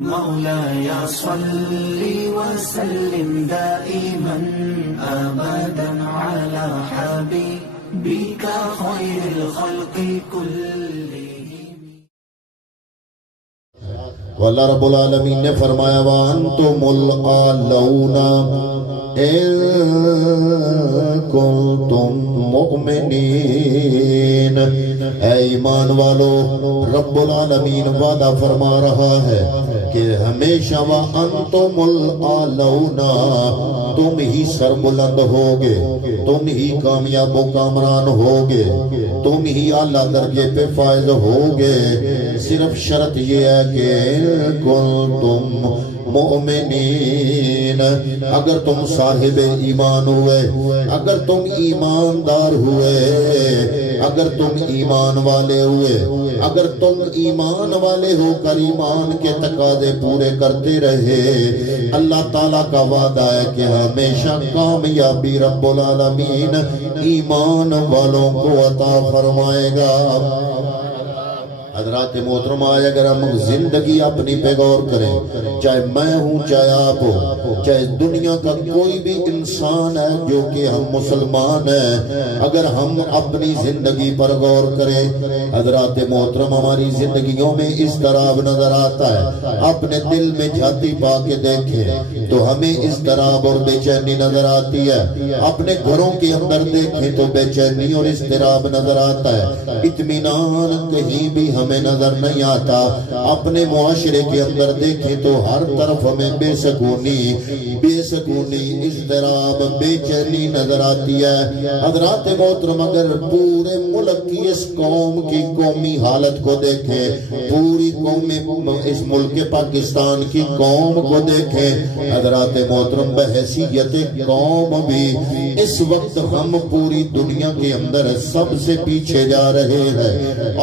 مولاي صل وسلم دائما أبدا على حبيبك خير الخلق كلهم. واللہ رب العالمین نے فرمایا وَأَنْتُمُ الْأَعْلَوْنَ إِن كُنتُم مُؤْمِنِينَ. اے ایمان والو، رب العالمین وعدہ فرما رہا ہے کہ ہمیشہ وَأَنْتُمُ الْأَعْلَوْنَ، تم ہی سربلند ہوگے، تم ہی کامیاب و کامران ہوگے، تم ہی اعلیٰ درجے پہ فائز ہوگے. صرف شرط یہ ہے کہ کنتم مؤمنین، اگر تم صاحب ایمان ہوئے، اگر تم ایماندار ہوئے، اگر تم ایمان والے ہوئے، اگر تم ایمان والے ہو کر ایمان کے تقاضے پورے کرتے رہے، اللہ تعالیٰ کا وعدہ ہے کہ ہمیشہ کامیابی رب العالمین ایمان والوں کو عطا فرمائے گا. حضرات محترم، اگر ہم زندگی اپنی پہ غور کریں، چاہے میں ہوں، چاہے آپ ہو، چاہے دنیا کا کوئی بھی انسان ہے جو کہ ہم مسلمان ہیں، اگر ہم اپنی زندگی پر غور کریں، حضرات محترم ہماری زندگیوں میں اضطراب نظر آتا ہے. اپنے دل میں جھاتی پا کے دیکھیں تو ہمیں اضطراب اور بے چینی نظر آتی ہے. اپنے گھروں کے اندر دیکھیں تو بے چینی اور اضطراب نظر آتا ہے. اطمینان کہیں بھی ہمیں نظر نہیں آتا. اپنے معاشرے کے اندر دیکھیں تو ہر طرف ہمیں بے سکونی، اضطراب، بے چینی نظر آتی ہے. حضرات محترم اگر پورے ملک کی اس قوم کی قومی حالت کو دیکھیں، پوری قوم اس ملک پاکستان کی قوم کو دیکھیں، حضرات محترم بحیثیت قوم بھی اس وقت ہم پوری دنیا کے اندر سب سے پیچھے جا رہے ہیں.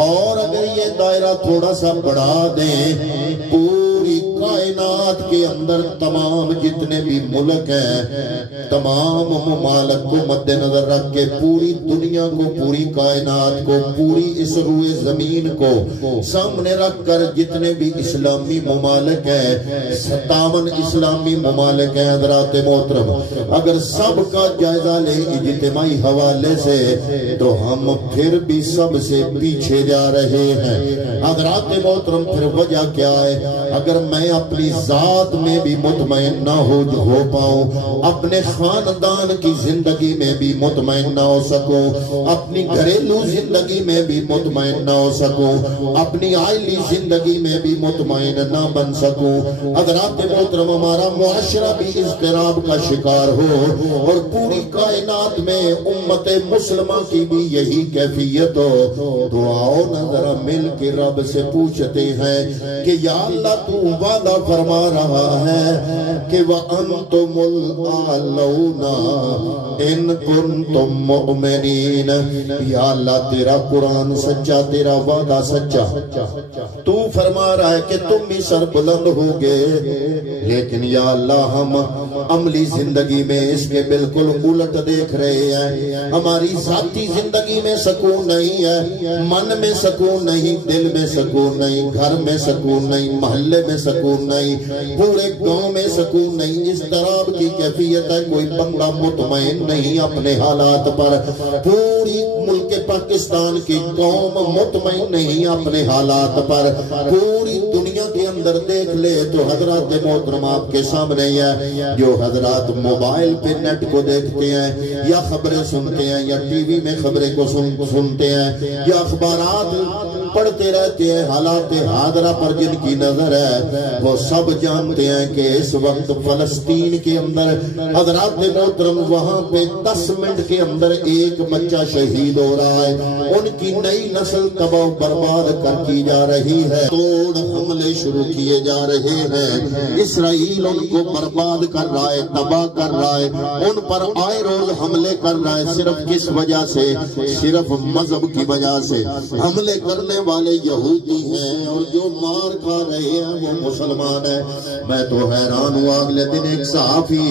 اور اگر یہ دائرہ تھوڑا سا بڑھا دیں، پوری کائنات کے اندر تمام جتنے بھی ملک ہیں، تمام ممالک کو مد نظر رکھ کے پوری دنیا کو، پوری کائنات کو، پوری اس روئے زمین کو سامنے رکھ کر جتنے بھی اسلامی ممالک ہیں، 57 اسلامی ممالک ہیں حضرات محترم، اگر سب کا جائزہ لیں اجتماعی حوالے سے تو ہم پھر بھی سب سے پیچھے جا رہے ہیں. حضرات محترم پھر وجہ کیا ہے؟ اگر میں اپنی ذات میں بھی مطمئن نہ ہو پاؤں، اپنے خاندان کی زندگی میں بھی مطمئن نہ ہو سکوں، اپنی گھریلو زندگی میں بھی مطمئن نہ ہو سکوں، اپنی عائلی زندگی میں بھی مطمئن نہ بن سکوں، حضرات محترم ہمارا معاشرہ بھی اضطراب کا شکار ہو، اور پوری کائنات میں امت مسلمہ کی بھی یہی کیفیت ہو، تو آؤ نظر مل کے رب سے پوچھتے ہیں کہ یا اللہ تو وعدہ فرما رہا ہے کہ وَأَنْتُمُ الْأَعْلَوْنَ إِن كُنتُم مُؤْمِنِينَ. یا اللہ تیرا قرآن سچا، تیرا وعدہ سچا، تو فرما رہا ہے کہ تم بھی سر بلند ہوگے، لیکن یا اللہ ہم عملی زندگی میں اس کے بالکل الٹ دیکھ رہے ہیں. ہماری ذاتی زندگی میں سکون نہیں ہے، من میں سکون نہیں، دل میں سکون نہیں، گھر میں سکون نہیں، محلے میں سکون نہیں، پورے گاؤں میں سکون نہیں. اضطراب کی کیفیت ہے، کوئی بندہ مطمئن نہیں اپنے حالات پر. پوری ملک پاکستان کی قوم مطمئن نہیں اپنے حالات پر. پوری دنیا کے اندر دیکھ لے تو حضرات محترم آپ کے سامنے ہے، جو حضرات موبائل پہ نیٹ کو دیکھتے ہیں یا خبریں سنتے ہیں یا ٹی وی میں خبریں کو سنتے ہیں یا اخبارات پڑھتے رہتے ہیں، حالات حاضرہ پر جن کی نظر ہے وہ سب جانتے ہیں کہ اس وقت فلسطین کے اندر حضرات محترم وہاں پہ 10 منٹ کے اندر ایک بچہ شہید ہو رہا ہے. ان کی نئی نسل تباہ برباد کر کی جا رہی ہے، توڑ حملے شروع کیے جا رہے ہیں. اسرائیل ان کو برباد کر رہا ہے، تباہ کر رہا ہے، ان پر آئے روز حملے کر رہا ہے. صرف کس وجہ سے؟ صرف مذہب کی وجہ سے. حملے کرنے والے یہودی ہیں اور جو مار کھا رہے ہیں وہ مسلمان ہیں. میں تو حیران ہوا، اگلے دن ایک صحافی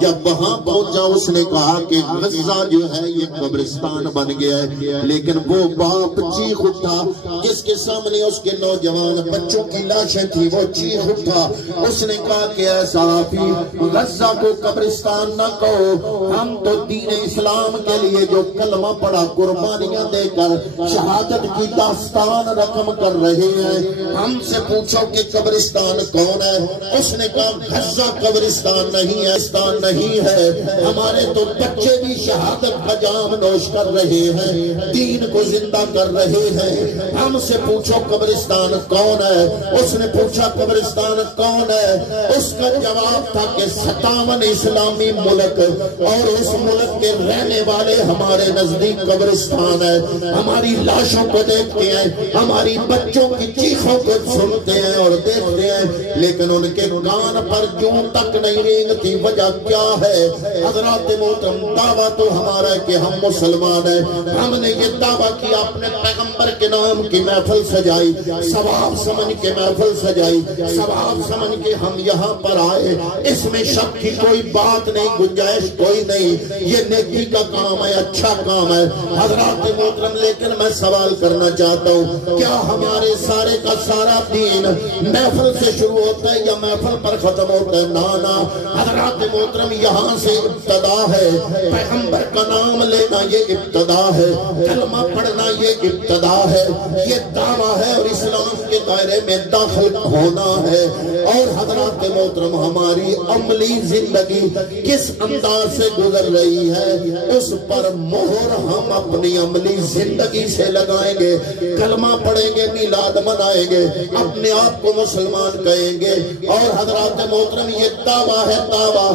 جب وہاں پہنچا اس نے کہا کہ غزہ جو ہے یہ قبرستان بن گیا ہے، لیکن وہ باپ چیخ اٹھا جس کے سامنے اس کے نوجوان بچوں کی لاشیں تھی وہ چیخ اٹھا، اس نے کہا کہ اے صحافی غزہ کو قبرستان نہ کہو، ہم تو دین اسلام کے لیے جو کلمہ پڑا قربانیاں دے کر شہادت کی داستان رقم کر رہے ہیں، ہم سے پوچھو کہ قبرستان کون ہے؟ اس نے کہا غزہ قبرستان نہیں ہے، استان نہیں ہے، ہمارے تو بچے بھی شہادت کا جام نوش کر رہے ہیں، دین کو زندہ کر رہے ہیں، ہم سے پوچھو قبرستان کون ہے؟ اس نے پوچھا قبرستان کون ہے؟ اس کا جواب تھا کہ 57 اسلامی ملک اور اس ملک کے رہنے والے ہمارے نزدیک قبرستان ہے، ہماری لاشوں کو دیکھتے ہیں، ہماری بچوں کی چیخوں کو سنتے ہیں اور دیکھتے ہیں، لیکن ان کے کان پر جوں تک نہیں رینگتی۔ وجہ کیا ہے؟ حضرات محترم، دعویٰ تو ہمارا ہے کہ ہم مسلمان ہیں، ہم نے یہ دعویٰ کیا، اپنے پیغمبر کے نام کی محفل سجائی، ثواب سمجھ کے محفل سجائی، ثواب سمجھ کے ہم یہاں پر آئے، اس میں شک کی کوئی بات نہیں، گنجائش کوئی نہیں، یہ نیکی کا کام ہے، اچھا کام ہے۔ حضرات محترم، لیکن میں سوال کرنا چاہتا ہوں، کیا ہمارے سارے کا سارا دین محفل سے شروع ہوتا ہے یا محفل پر ختم ہوتا ہے؟ نانا حضرات محترم، یہاں سے ابتدا ہے، پیغمبر کا نام لینا یہ ابتدا ہے، کلمہ پڑھنا یہ ابتدا ہے، یہ دعویٰ ہے اور اسلام کے دائرے میں داخل ہونا ہے۔ اور حضرات محترم، ہماری عملی زندگی کس انداز سے گزر رہی ہے، اس پر مہر ہم اپنی عملی زندگی سے لگائیں گے، کلمہ پڑھیں گے، میلاد منائیں گے، اپنے آپ کو مسلمان کہیں گے، اور حضرات محترم یہ دعویٰ ہے، دعویٰ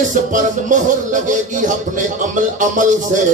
اس پر مہر لگے گی اپنے عمل سے۔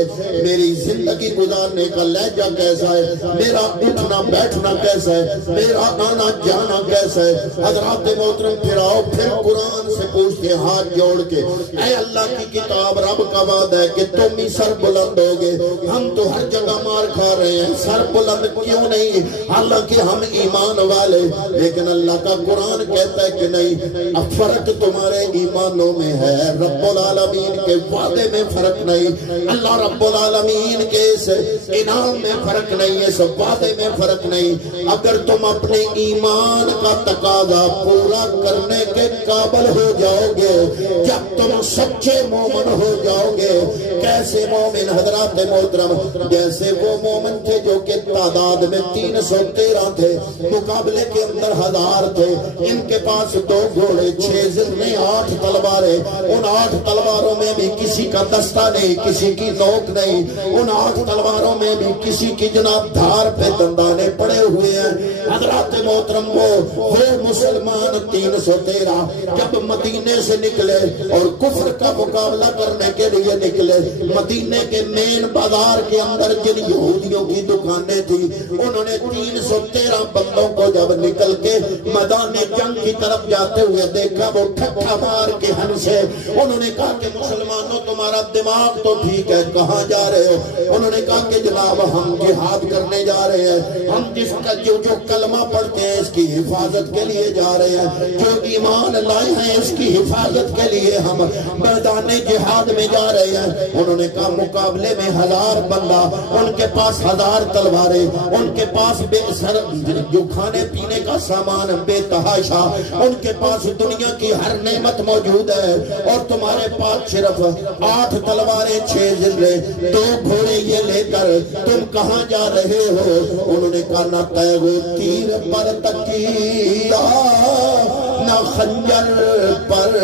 میری زندگی گزارنے کا لہجہ کیسا ہے، میرا اٹھنا بیٹھنا کیسا ہے، میرا آنا جانا کیسا ہے۔ حضرات محترم، پھر آؤ، پھر قرآن سے پوچھتے ہاتھ جوڑ کے، اے اللہ کی کتاب، رب کا وعدہ ہے کہ تم ہی سر بلند ہوگے، ہم تو ہر جگہ مار کھا رہے ہیں، سر بلند کیوں نہیں؟ حالانکہ ہم ایمان والے، لیکن اللہ کا قرآن کہتا ہے کہ نہیں، اب فرق تمہارے ایمانوں میں ہے، رب العالمین کے وعدے میں فرق نہیں، اللہ رب العالمین کے اس انعام میں فرق نہیں، اس وعدے میں فرق نہیں۔ اگر تم اپنے ایمان کا تقاضا پورا کرنے کے قابل ہو جاؤ گے، جب تم سچے مومن ہو جاؤ گے۔ کیسے مومن؟ حضرات محترم، جیسے وہ مومن تھے جو کہ تعداد میں 313 تھے، مقابلے کے اندر 1000 تھے، ان کے پاس 2 گھوڑے، 6 زرہیں، 8 تلواریں، ان 8 تلواروں میں بھی کسی کا دستہ نہیں، کسی کی نوک نہیں، ان 8 تلواروں میں بھی کسی کی جناب دھار پہ دندانے پڑے ہوئے ہیں۔ حضرات محترم، وہ مسلمان 313 جب مدینے سے نکلے اور کفر کا مقابلہ کرنے کے لیے نکلے، مدینے کے مین بازار کے اندر جن یہودیوں کی دکانیں تھی، انہوں نے 313 بندوں کو جب نکل کے میدان جنگ کی طرف جاتے ہوئے دیکھا، وہ ٹھٹھا مار کے ہنسے۔ انہوں نے کہا کہ مسلمانوں، تمہارا دماغ تو ٹھیک ہے، کہاں جا رہے ہو؟ انہوں نے کہا کہ جناب ہم جہاد کرنے جا رہے ہیں، ہم جس کا جو کلمہ پڑھتے ہیں اس کی حفاظت کے لیے جا رہے ہیں، جو ایمان لائے ہیں اس کی حفاظت کے لیے ہم میدان جہاد میں جا رہے ہیں۔ انہوں نے کہا مقابلے میں 1000 بندہ، ان کے پاس 1000 تلواریں، ان کے پاس بے سر جو کھانے پینے کا سامان بے تحاشا، ان کے پاس دنیا کی ہر نعمت موجود ہے، اور تمہارے پاس صرف 8 تلواریں، 6 زرہیں، 2 گھوڑے یہ لے کر تم کہاں جا رہے ہو؟ انہوں نے کہا نہ تیغ و تیر پر تکیہ، نہ خنجر پر،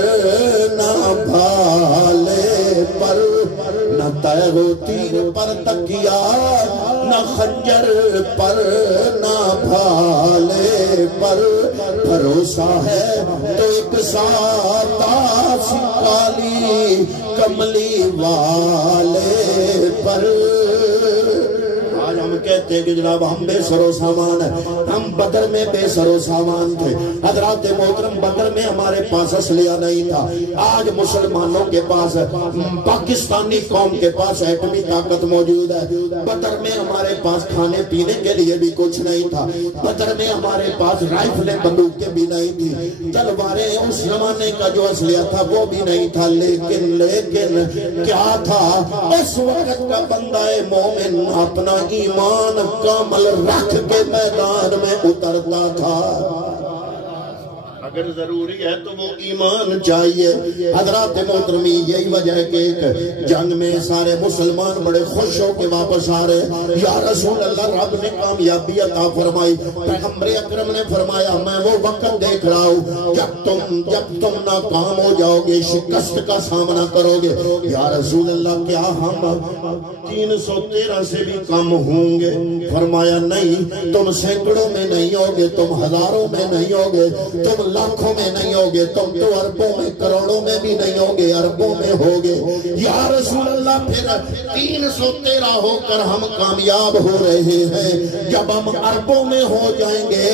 نہ بھالے پر، نہ تیغ و تیر پر تکیہ، نہ خنجر پر، نہ بھالے پر، بھروسہ ہے تو ایک سادہ سی کالی کملی والے پر۔ آج ہم کہتے ہیں کہ جناب ہم بے سر و سامان ہیں، ہم بدر میں بے سر و سامان تھے۔ حضرات محترم، بدر میں ہمارے پاس اسلحہ نہیں تھا، آج مسلمانوں کے پاس، پاکستانی قوم کے پاس ایٹمی طاقت موجود ہے۔ بدر میں ہمارے پاس کھانے پینے کے لیے بھی کچھ نہیں تھا، بدر میں ہمارے پاس رائفلیں بندوقیں بھی نہیں تھی، تلواریں اس زمانے کا جو اسلحہ تھا وہ بھی نہیں تھا، لیکن کیا تھا؟ اس وقت کا بندہ مومن اپنا ایمان کامل رکھ کے میدان میں اترتا تھا۔ اگر ضروری ہے تو وہ ایمان چاہیے. حضرات محترمی یہی وجہ ہے کہ ایک جنگ میں سارے مسلمان بڑے خوش ہو کے واپس آ رہے. یا رسول اللہ رب نے کامیابی عطا فرمائی. پیغمبر اکرم نے فرمایا میں وہ وقت دیکھ رہا ہوں جب تم ناکام ہو جاؤ گے, شکست کا سامنا کرو گے. یا رسول اللہ کیا ہم 313 سے بھی کم ہوں گے؟ فرمایا نہیں, تم سینکڑوں میں نہیں ہوگے, تم ہزاروں میں نہیں ہوگے, تم لاکھوں میں نہیں ہوگے, تم تو اربوں میں کروڑوں میں بھی نہیں ہوگے, اربوں میں ہوگے. یا رسول اللہ پھر 313 ہو کر ہم کامیاب ہو رہے ہیں, جب ہم اربوں میں ہو جائیں گے,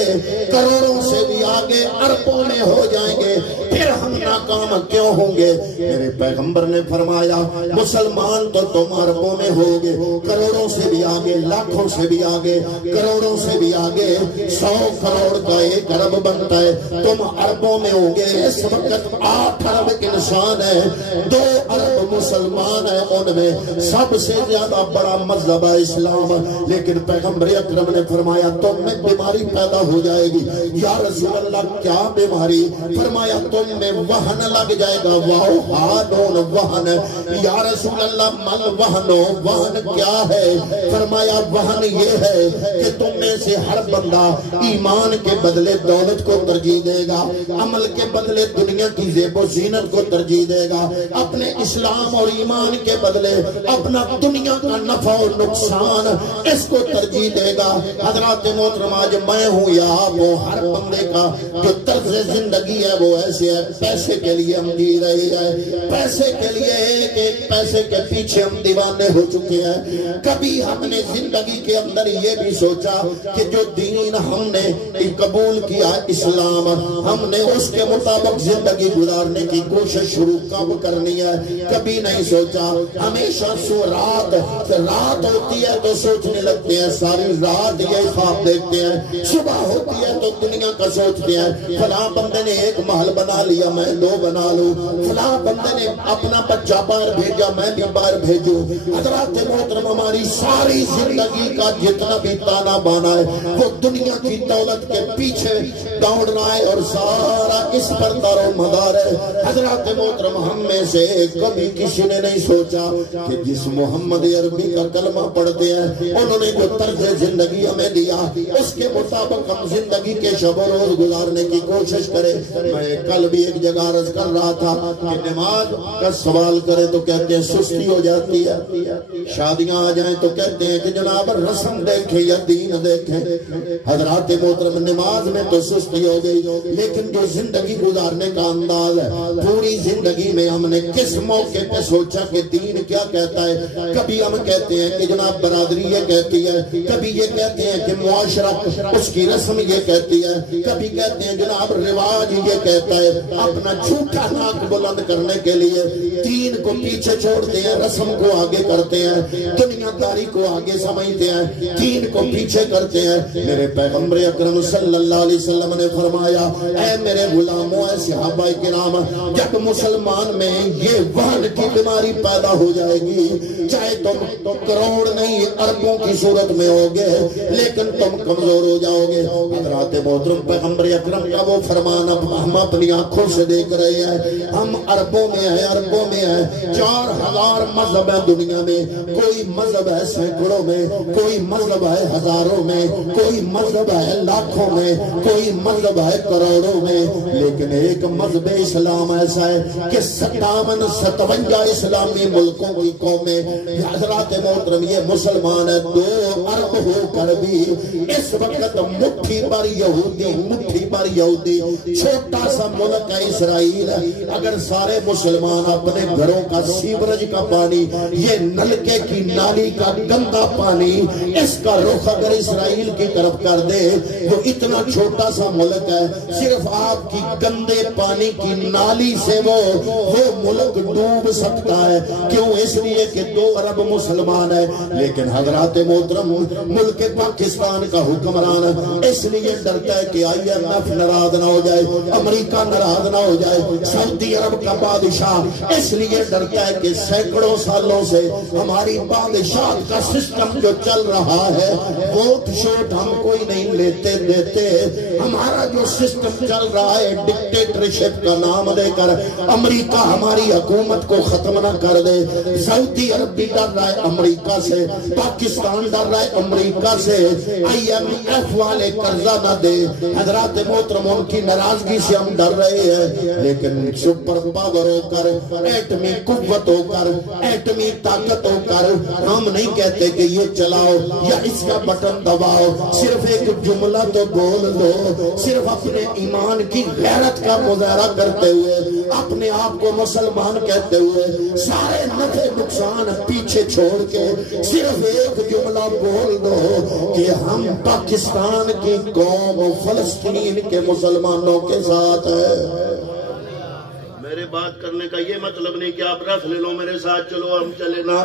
کروڑوں سے بھی آگے اربوں میں ہو جائیں گے, پھر ہم ناکام کیوں ہوں گے؟ میرے پیغمبر نے فرمایا مسلمان تو تم اربوں میں ہوگے, کروڑوں سے بھی آگے, لاکھوں سے بھی آگے, کروڑوں سے بھی آگے. 100 کروڑ کا 1 ارب بنتا ہے, تم اربوں میں ہوگے. اس وقت 8 ارب انسان ہے, 2 ارب مسلمان ہیں, ان میں سب سے زیادہ بڑا مذہب ہے اسلام. لیکن پیغمبر اکرم نے فرمایا تم میں بیماری پیدا ہو جائے گی. یا رسول اللہ کیا بیماری؟ فرمایا تم میں وہن لگ جائے گا. وہن. یا رسول اللہ مل وہنو, وہن کیا ہے؟ فرمایا وہن یہ ہے کہ تم میں سے ہر بندہ ایمان کے بدلے دولت کو ترجیح دے گا, عمل کے بدلے دنیا کی زیب و زینت کو ترجیح دے گا, اپنے اسلام اور ایمان کے بدلے اپنا دنیا کا نفع و نقصان اس کو ترجیح دے گا. حضرات محترم آج میں ہوں یا آپ ہوں, ہر بندے کا جو طرز زندگی ہے وہ ایسے ہے. پیسے کے لیے ہم جی رہے ہیں, پیسے کے لیے ایک پیسے کے پیچھے ہم دیوانے ہو چکے ہیں. کبھی ہم نے زندگی کے اندر یہ بھی سوچا کہ جو دین ہم نے قبول کیا اسلام, ہم نے اس کے مطابق زندگی گزارنے کی کوشش شروع کب کرنی ہے؟ کبھی نہیں سوچا. ہمیشہ رات ہوتی ہے تو سوچنے لگتے ہیں, ساری رات یہ خواب دیکھتے ہیں, صبح ہوتی ہے تو دنیا کا سوچتے ہیں فلاں بندے نے 1 محل بنا لیا میں 2 بنا لوں, فلاں بندے نے اپنا بچہ باہر بھیجا میں بھی باہر بھیجوں. حضرات محترم ہماری ساری زندگی کا جتنا بھی تانا بانا ہے وہ دنیا کی دولت کے پیچھے دوڑ رہا ہے اور سارا اس پر دار و مدار ہے. حضرات محترم ہم میں سے کبھی کسی نے نہیں سوچا کہ جس محمد عربی کا کلمہ پڑھتے ہیں انہوں نے جو طرز زندگی ہمیں دیا اس کے مطابق ہم زندگی کے شب و روز گزارنے کی کوشش کریں. میں کل بھی ایک جگہ عرض کر رہا تھا کہ نماز کا سوال کریں تو کہتے ہیں سستی ہو جاتی ہے, شادیاں آ جائیں تو کہتے ہیں کہ جناب رسم دیکھیں یا دین دیکھیں. حضرات محترم نماز میں تو سستی ہو گئی, لیکن جو زندگی گزارنے کا انداز ہے پوری زندگی میں ہم نے کس موقع پہ سوچا کہ دین کیا کہتا ہے؟ کبھی ہم کہتے ہیں کہ جناب برادری یہ کہتی ہے, کبھی یہ کہتے ہیں کہ معاشرہ اس کی رسم یہ کہتی ہے, کبھی کہتے ہیں جناب رواج یہ کہتا ہے. اپنا جھوٹا ناک بلند کرنے کے لیے دین کو پیچھے چھوڑتے ہیں, رسم کو آگے کرتے ہیں, دنیا داری کو آگے سمجھتے ہیں, دین کو پیچھے کرتے ہیں. میرے پیغمبر اکرم صلی اللہ علیہ وسلم نے فرمایا اے میرے غلاموں, اے صحابہ کرام, جب مسلمان میں یہ وہن کی بیماری پیدا ہو جائے گی, چاہے تم کروڑ نہیں اربوں کی صورت میں ہوگے لیکن تم کمزور ہو جاؤ گے. حضرات محترم پیغمبر اکرم کا وہ فرمان اب ہم اپنی آنکھوں سے دیکھ رہے ہیں. ہم اربوں میں ہیں, اربوں میں ہیں, 4000 مذہب ہے دنیا میں, کوئی مذہب ہے سینکڑوں میں, کوئی مذہب ہے ہزاروں میں, کوئی مذہب ہے لاکھوں میں, کوئی مذہب ہے کروڑوں میں, لیکن ایک مذہب اسلام ایسا ہے کہ 57 اسلامی ملکوں کی قومیں. حضرات محترم یہ مسلمان ہے 2 ارب ہو کر بھی اس وقت مٹھی پر یہودی, چھوٹا سا ملک ہے اسرائیل. اگر سارے مسلمان اپنے گھروں کا سیورج کا پانی, یہ نلکے کی نالی کا گندا پانی, اس کا رخ اگر اسرائیل کی طرف کر دے, وہ اتنا چھوٹا سا ملک ہے, صرف آپ کی گندے پانی کی نالی سے وہ ملک ڈوب سکتا ہے. کیوں؟ اس لیے کہ 2 ارب مسلمان ہے. لیکن حضرات محترم ملک پاکستان کا حکمران اس لیے ڈرتا ہے کہ IMF ناراض نہ ہو جائے, امریکہ ناراض نہ ہو جائے, جائے. سعودی عرب کا بادشاہ اس لیے ڈرتا ہے کہ سینکڑوں سالوں سے ہماری بادشاہت کا سسٹم جو چل رہا ہے ووٹ شوٹ ہم کوئی نہیں لیتے دیتے. ہمارا جو سسٹم چل رہا ہے ڈکٹیٹرشپ کا نام دے کر امریکہ ہماری حکومت کو ختم نہ کر دے. سعودی عرب بھی ڈر رہا ہے امریکہ سے, پاکستان ڈر رہا ہے امریکہ سے, IMF والے قرضہ نہ دے. حضرات محترم ان کی ناراضگی سے ہم ڈر رہے ہیں, لیکن سپر پاور ہو کر, ایٹمی قوت ہو کر, ایٹمی طاقت ہو کر ہم نہیں کہتے کہ یہ چلاؤ یا اس کا بٹن دباؤ. صرف ایک جملہ تو بول دو, صرف اپنے ایمان کی غیرت کا مظاہرہ کرتے ہوئے, اپنے آپ کو مسلمان کہتے ہوئے, سارے نفع نقصان پیچھے چھوڑ کے صرف ایک جملہ بول دو کہ ہم پاکستان کی قوم فلسطین کے مسلمانوں کے ساتھ ہے. میرے بات کرنے کا یہ مطلب نہیں کہ آپ رف لے لو میرے ساتھ چلو ہم چلے نا.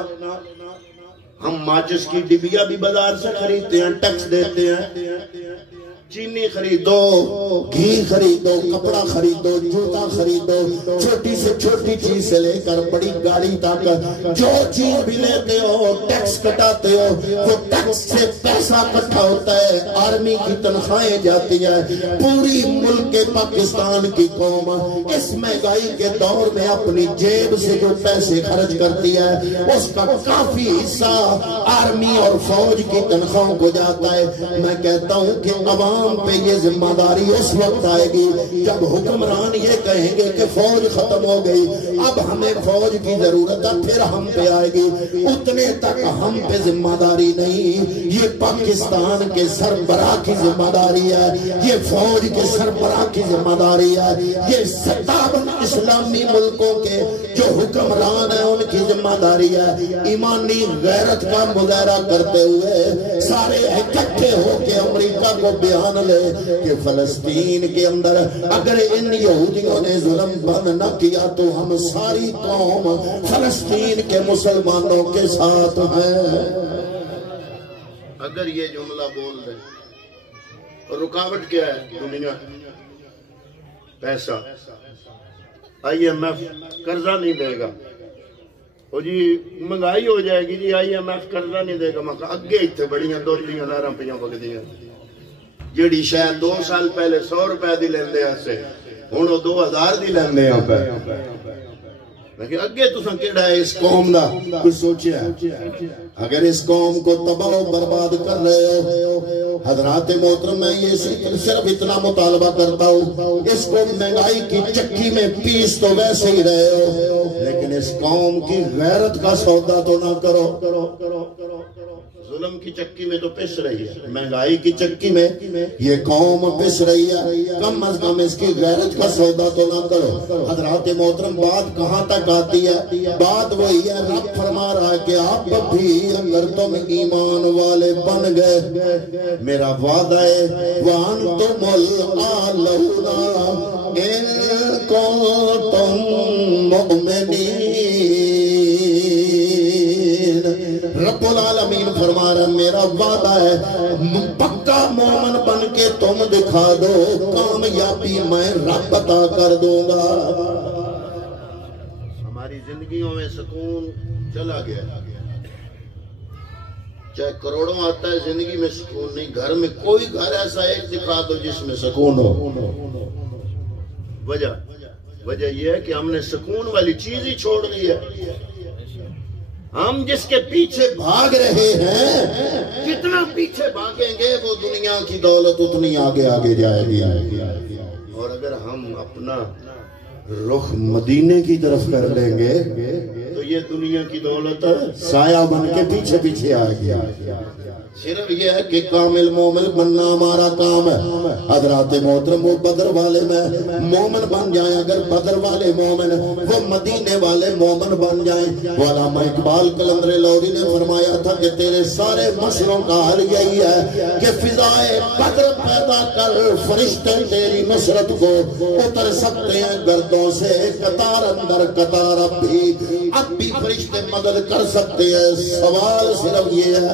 ہم ماچس کی ڈبیا بھی بازار سے خریدتے ہیں, ٹیکس دیتے ہیں. چینی خریدو, گھی خریدو, کپڑا خریدو, جوتا خریدو, چھوٹی سے چھوٹی چیز سے لے کر بڑی گاڑی تک جو چیز بھی لیتے ہو ٹیکس کٹاتے ہو, وہ ٹیکس سے پیسہ کٹھا ہوتا ہے, آرمی کی تنخواہیں جاتی ہیں. پوری ملک پاکستان کی قوم اس مہنگائی کے دور میں اپنی جیب سے جو پیسے خرچ کرتی ہے اس کا کافی حصہ آرمی اور فوج کی تنخواہوں کو جاتا ہے. میں کہتا ہوں کہ عوام پہ یہ ذمہ داری اس وقت آئے گی جب حکمران یہ کہیں گے کہ فوج ختم ہو گئی, اب ہمیں فوج کی ضرورت ہے, پھر ہم پہ آئے گی. اتنے تک ہم پہ ذمہ داری نہیں, یہ پاکستان کے سربراہ کی ذمہ داری ہے, یہ فوج کے سربراہ کی ذمہ داری ہے, یہ 57 اسلامی ملکوں کے جو حکمران ہیں ان کی ذمہ داری ہے. ایمانی غیرت کا مظاہرہ کرتے ہوئے سارے اکٹھے ہو کے امریکہ کو بیان لے کہ فلسطین کے اندر اگر ان یہودیوں نے ظلم بند نہ کیا تو ہم ساری قوم فلسطین کے مسلمانوں کے ساتھ ہیں. اگر یہ جملہ بول رہے اور رکاوٹ کیا ہے دنیا, پیسہ, IMF قرضہ نہیں دے گا, اور جی مہنگائی ہو جائے گی جی IMF قرضہ نہیں دے گا. میں کہا اگے اتنے بڑیاں 2-3 روپیاں بگدیاں جیڑی شاید 2 سال پہلے 100 روپے دی لیندے ہیں سے ہن 2000 دی لیندے ہیں پہ. لیکن اگے تساں کیڑا ہے اس قوم دا کچھ سوچیا ہے؟ اگر اس قوم کو تباہ و برباد کر رہے ہو حضرات محترم, میں یہ صرف اتنا مطالبہ کرتا ہوں, اس کو مہنگائی کی چکی میں پیس تو ویسے ہی رہے ہو, لیکن اس قوم کی غیرت کا سودا تو نہ کرو. ظلم کی چکی میں تو پس رہی ہے, مہنگائی کی چکی میں یہ قوم پس رہی ہے, کم از کم اس کی غیرت کا سودا تو نہ کرو. حضرات محترم بات کہاں تک آتی ہے؟ بات وہی ہے, رب فرما رہا ہے کہ آپ بھی اگر تم ایمان والے بن گئے میرا وعدہ ہے وَأَنْتُمُ الْأَعْلَوْنَ إِن كُنتُم مُؤْمِنِينَ. رب العالمین فرما رہا ہے میرا وعدہ ہے پکا مومن بن کے تم دکھا دو, کامیابی میں رب عطا کر دوں گا. ہماری زندگیوں میں سکون چلا گیا, چاہے کروڑوں آتا ہے زندگی میں سکون نہیں. گھر میں کوئی گھر ایسا ایک دکھا دو جس میں سکون ہو. وجہ یہ ہے کہ ہم نے سکون والی چیز ہی چھوڑ دی ہے. ہم جس کے پیچھے بھاگ رہے ہیں جتنا پیچھے بھاگیں گے وہ دنیا کی دولت اتنی آگے جائے گی. اور اگر ہم اپنا رخ مدینے کی طرف کر لیں گے تو یہ دنیا کی دولت سایہ بن کے پیچھے آ گیا. صرف یہ ہے کہ کامل مومن بننا ہمارا کام ہے. حضرات محترم وہ بدر والے میں مومن بن جائیں, اگر بدر والے مومن وہ مدینے والے مومن بن جائیں. علامہ اقبال قلندر لاہوری نے فرمایا تھا کہ تیرے سارے مسئلوں کا حل یہی ہے کہ فضائے بدر پیدا کر, فرشتے تیری نصرت کو اتر سکتے ہیں گردوں سے قطار اندر قطار, اب بھی فرشتے مدد کر سکتے ہیں. سوال صرف یہ ہے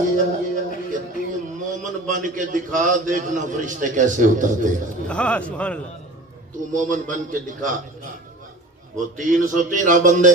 بن کے دکھا, دیکھنا فرشتے کیسے اترتے ہیں. تو تو مومن بن کے دکھا۔ وہ 313 بندے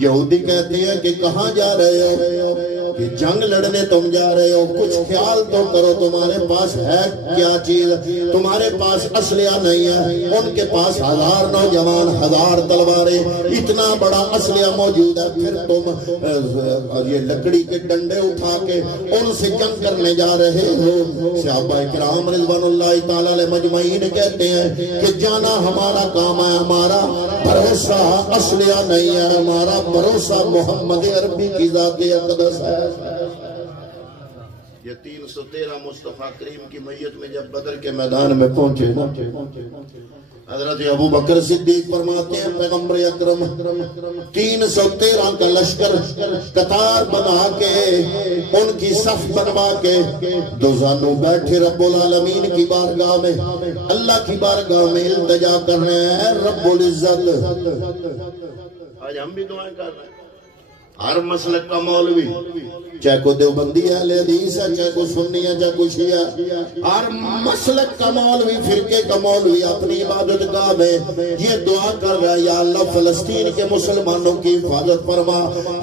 یہودی کہتے ہیں کہ کہاں جا رہے ہو؟ کہ جنگ لڑنے تم جا رہے ہو، کچھ خیال تو کرو، تمہارے پاس ہے کیا چیز؟ تمہارے پاس اسلحہ نہیں ہے، ان کے پاس 1000 نوجوان، 1000 تلواریں، اتنا بڑا اسلحہ موجود ہے، پھر تم یہ لکڑی کے ڈنڈے اٹھا کے ان سے جنگ کرنے جا رہے ہو۔ صحابہ کرام رضوان اللہ تعالی علیہ مجمعین کہتے ہیں کہ جانا ہمارا کام ہے، ہمارا بھروسہ اسلحہ نہیں ہے، ہمارا بھروسہ محمد عربی کی ذات اقدس ہے۔ یہ 313 مصطفیٰ کریم کی میت میں جب بدر کے میدان میں پہنچے نا، حضرت ابو بکر صدیق فرماتے ہیں پیغمبر اکرم 313 کا لشکر قطار بنا کے، ان کی صف بنوا کے دوزانوں بیٹھے رب العالمین کی بارگاہ میں، اللہ کی بارگاہ میں التجا کر رہے ہیں۔ رب العزت، آج ہم بھی دعائیں کر رہے ہیں، ہر مسلک کا مولوی، چاہے کوئی دیوبندی اہل حدیث ہے، چاہے کوئی سنی ہے، چاہے کوئی شیعہ، ہر مسلک کا مولوی، فرقے کا مولوی اپنی عبادت گاہ میں یہ دعا کر رہا ہے، یا اللہ فلسطین کے مسلمانوں کی حفاظت فرما،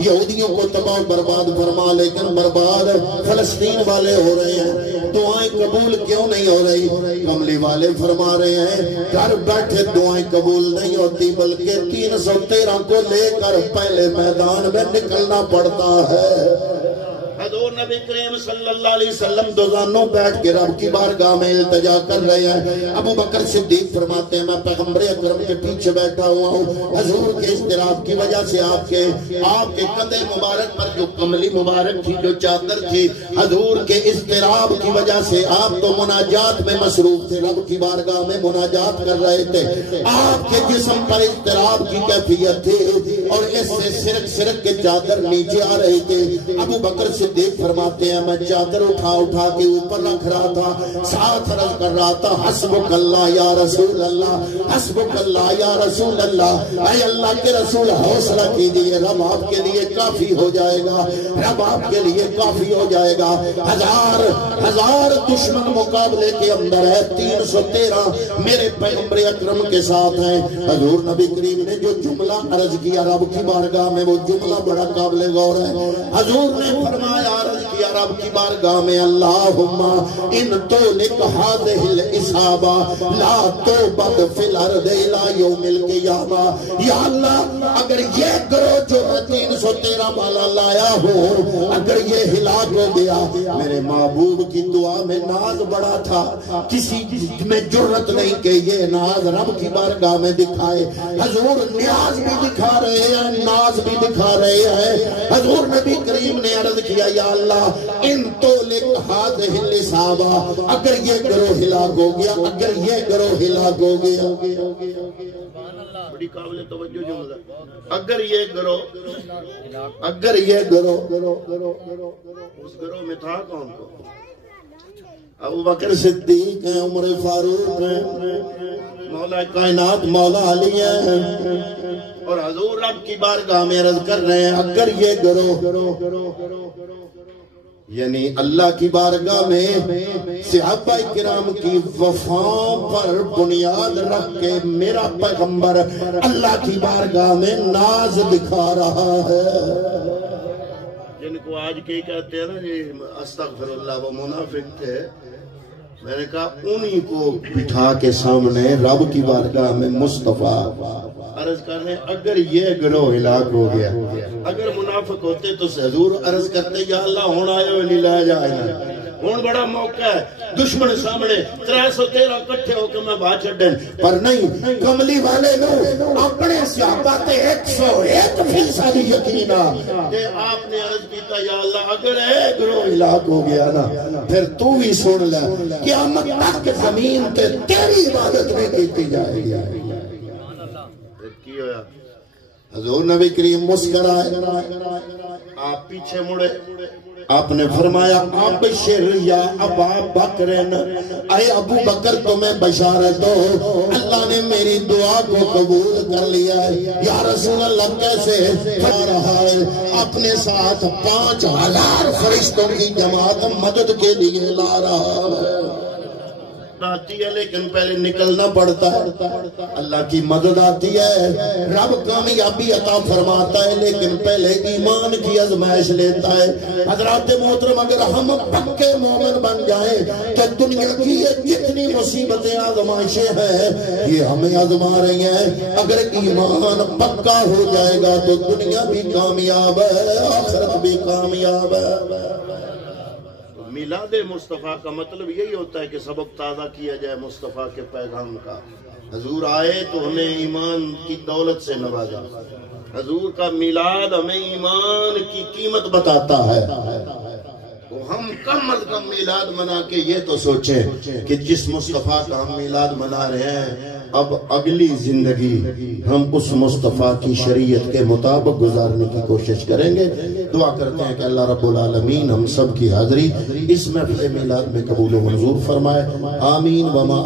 یہودیوں کو تباہ برباد فرما، لیکن برباد فلسطین والے ہو رہے ہیں، دعائیں قبول کیوں نہیں ہو رہی؟ کملی والے فرما رہے ہیں گھر بیٹھے دعائیں قبول نہیں ہوتی، بلکہ 313 کو لے کر پہلے میدان میں نکلنا پڑتا ہے۔ حضور نبی کریم صلی اللہ علیہ وسلم دوزانوں بیٹھ کے رب کی بارگاہ میں التجا کر رہے ہیں۔ ابو بکر صدیق فرماتے ہیں میں پیغمبر اکرم کے پیچھے بیٹھا ہوا ہوں، حضور کے اضطراب کی وجہ سے آپ کے کندھے مبارک پر جو کملی مبارک تھی، جو چادر تھی، حضور کے اضطراب کی وجہ سے آپ تو مناجات میں مصروف تھے، رب کی بارگاہ میں مناجات کر رہے تھے، آپ کے جسم پر اضطراب کی کیفیت تھی اور اس سے سرک کے چادر نیچے آ رہی تھی۔ ابو بکر صدیق فرماتے ہیں میں چادر اٹھا کے اوپر رکھ رہا تھا، ساتھ عرض کر رہا تھا حسبک اللہ یا رسول اللہ، حسبک اللہ یا رسول اللہ، اے اللہ کے رسول حوصلہ کیجئے، رب آپ کے لیے کافی ہو جائے گا، رب آپ کے لیے کافی ہو جائے گا۔ ہزار دشمن مقابلے کے اندر ہے، 313 میرے پیغمبر اکرم کے ساتھ ہیں۔ حضور نبی کریم نے جو جملہ عرض کیا رب کی بارگاہ میں، وہ جملہ بڑا قابل غور ہے۔ حضور نے فرمایا عرض کیا رب کی بارگاہ میں، اللہم ان تولک هذه الإصابة لا توبد فی الارض الی یوم القیامہ، یا اللہ اگر یہ گروہ جو 313 والا لایا ہوں اگر یہ ہلاک ہو گیا، میرے محبوب کی دعا میں ناز بڑا تھا، کسی میں جرت نہیں کہ یہ ناز رب کی بارگاہ میں دکھائے۔ حضور نیاز بھی دکھا رہے ہیں، ناز بھی دکھا رہے ہیں۔ حضور نبی کریم نے عرض کیا یا اللہ ان تولک هذه الإصابة، اگر یہ گروہ ہلاک ہو گیا، اگر یہ گروہ ہلاک ہو گیا، بڑی قابل توجہ جملہ، اگر یہ گروہ اس گروہ میں تھا کون کو؟ ابو بکر صدیق ہیں، عمر فاروق ہیں، مولا کائنات مولا علی ہیں، اور حضور رب کی بارگاہ میں عرض کر رہے ہیں اگر یہ گروہ یعنی اللہ کی بارگاہ میں صحابہ کرام کی وفاؤں پر بنیاد رکھ کے میرا پیغمبر اللہ کی بارگاہ میں ناز دکھا رہا ہے۔ جن کو آج کئی کہتے ہیں نا استغفر اللہ وہ منافق تھے، میں نے کہا انہی کو بٹھا کے سامنے رب کی بارگاہ میں مصطفیٰ عرض کرنے اگر یہ گروہ ہلاک ہو گیا، اگر منافق ہوتے تو حضور عرض کرتے یا اللہ ہون آئے ہوئے نہیں لائے جائے نا، ہون بڑا موقع ہے، دشمن سامنے 313 کٹھے ہو کے میں بات چھڑن، پر نہیں کملی والے لوگ اپنے صحابہ تے 101% یقینا کہ آپ نے عرض کیتا یا اللہ اگر ایک گروہ ہلاک ہو گیا نا پھر تو بھی سن لے قیامت تک زمین تے تیری عبادت نہیں کیتی جائے گی۔ حضور نبی کریم مسکرائے، آپ پیچھے مڑے، آپ نے فرمایا ابشر یا ابا بکرن، اے ابو بکر تمہیں بشارت ہو اللہ نے میری دعا کو قبول کر لیا ہے۔ یا رسول اللہ کیسے فرما رہا ہے؟ اپنے ساتھ 5000 فرشتوں کی جماعت مدد کے لیے لا رہا ہے۔ وقت آتی ہے لیکن پہلے نکلنا پڑتا ہے، اللہ کی مدد آتی ہے، رب کامیابی عطا فرماتا ہے لیکن پہلے ایمان کی آزمائش لیتا ہے۔ حضرات محترم اگر ہم پکے مومن بن جائیں کہ دنیا کی یہ جتنی مصیبتیں آزمائشیں ہیں یہ ہمیں آزما رہی ہیں، اگر ایمان پکا ہو جائے گا تو دنیا بھی کامیاب ہے، آخرت بھی کامیاب ہے۔ میلاد مصطفیٰ کا مطلب یہی ہوتا ہے کہ سبق تازہ کیا جائے مصطفیٰ کے پیغام کا۔ حضور آئے تو ہمیں ایمان کی دولت سے نوازا، حضور کا میلاد ہمیں ایمان کی قیمت بتاتا ہے۔ تو ہم کم از کم میلاد منا کے یہ تو سوچیں کہ جس مصطفیٰ کا ہم میلاد منا رہے ہیں اب اگلی زندگی ہم اس مصطفیٰ کی شریعت کے مطابق گزارنے کی کوشش کریں گے۔ دعا کرتے ہیں کہ اللہ رب العالمین ہم سب کی حاضری اس محفل میلاد میں قبول و منظور فرمائے، آمین۔ وما